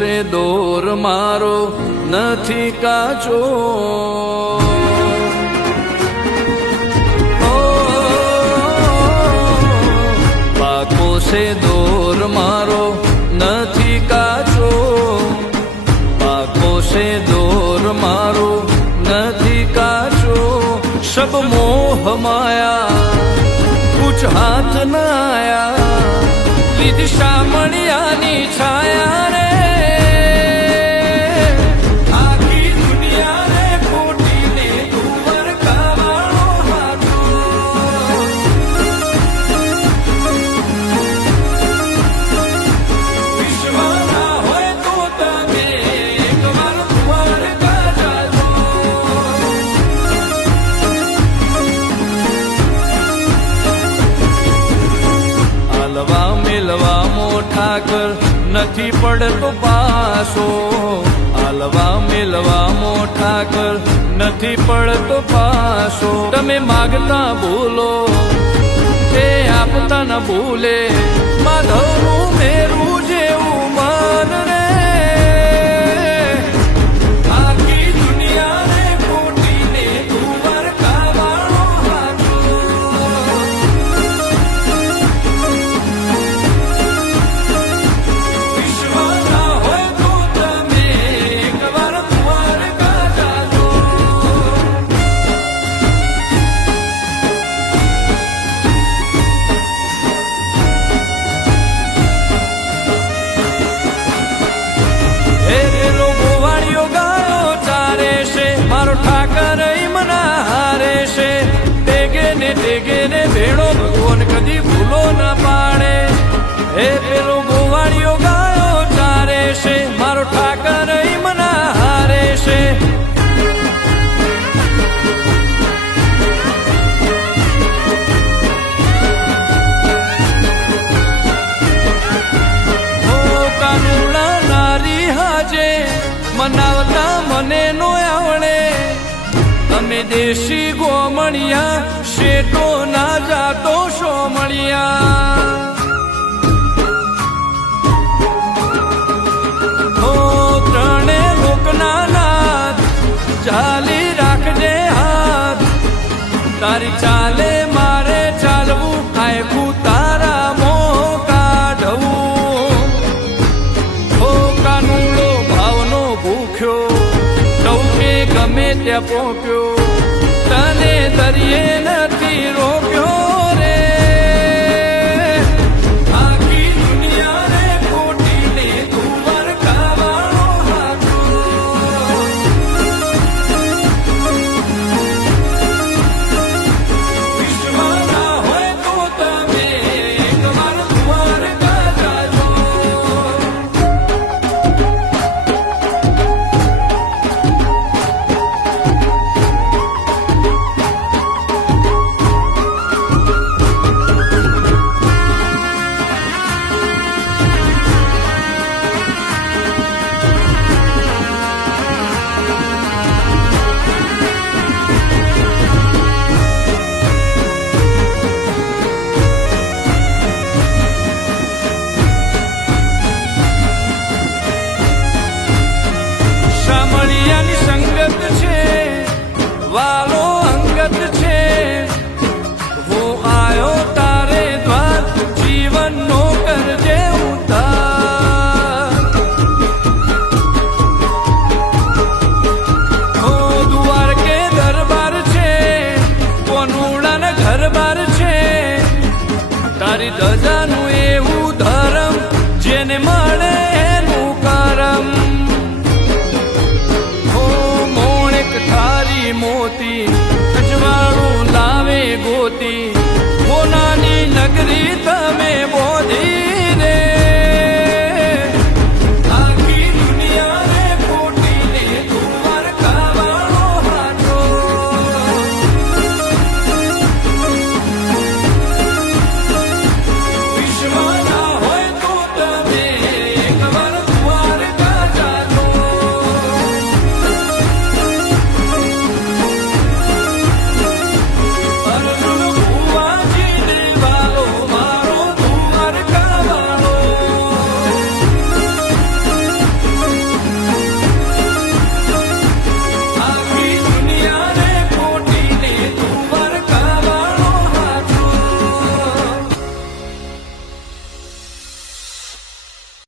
છે દોર મારો નથી કાચો, પાકો છે દોર મારો નથી કાચો, પાકો છે દોર મારો નથી કાચો। सब मोह माया कुछ हाथ न आया, લીધી શામળિયાની છાયા રે, આખી દુનિયા રે ખોટીને તું વરખાવાળો હાથો। વિશ્વના હોય તો તમે એકવાર દ્વારકા જાજો। આલવા મેલવા મોઠાકર નથી પડતો પાસો, આલવા મેલવા મોઠાકર નથી પડતો પાસો। તમે માગતા ભૂલો એ આપતા ન ભૂલે, માધવનું મેરું જેવું મન રે, આખી દુનિયા રે ખોટીને તું વરખાવાળો હાથો। વિશ્વના હોય તો તમે એકવાર દ્વારકા જાજો। હે પેલો ગોવાળિયો ગાયો ચારે છે, મારો ઠાકર મના હારે છે। ટેગે ને ભેળો ભગવાન કદી ભૂલો ન પાડે। હે પેલો ગોવાળિયો ગાયો ચારે છે, મારો ઠાકર મના હારે છે। કાનુડા નારી હાજે મનાવતા મને નો આવડે, તમે દેશી ગોમણિયા શેઠો ના જાતો સોમણિયા। ઓ ત્રણે લોકના નાથ ચાલી રાખજે હાથ, તારી ચાલે મારે ચાલવું, આયખું તારા મોં કાઢવું। ઓ કાનુડો ભાવનો ભૂખ્યો ટૌકે ગમે ત્યાં પોક્યો, તને દરિયે નથી રોક્યો રે, આખી દુનિયા રે ખોટીને તું વરખાવાળો હાથો। વિશ્વના હોય તો તમે એકવાર દ્વારકા જાજો। શામળિયાની સંગત છે, વાલો અંગત છે, હું આયો તારે દ્વાર, જીવનનો કરજે ઉદ્ધાર। હો દ્વારકે દરબાર છે, કોનુડાના ઘર બાર છે, તારી ધજાનું એવું ધર્મ જેને મળે એનું કરમ। ઠારી મોતી અજવાળું લાવે ગોતી, કોનાની નગરી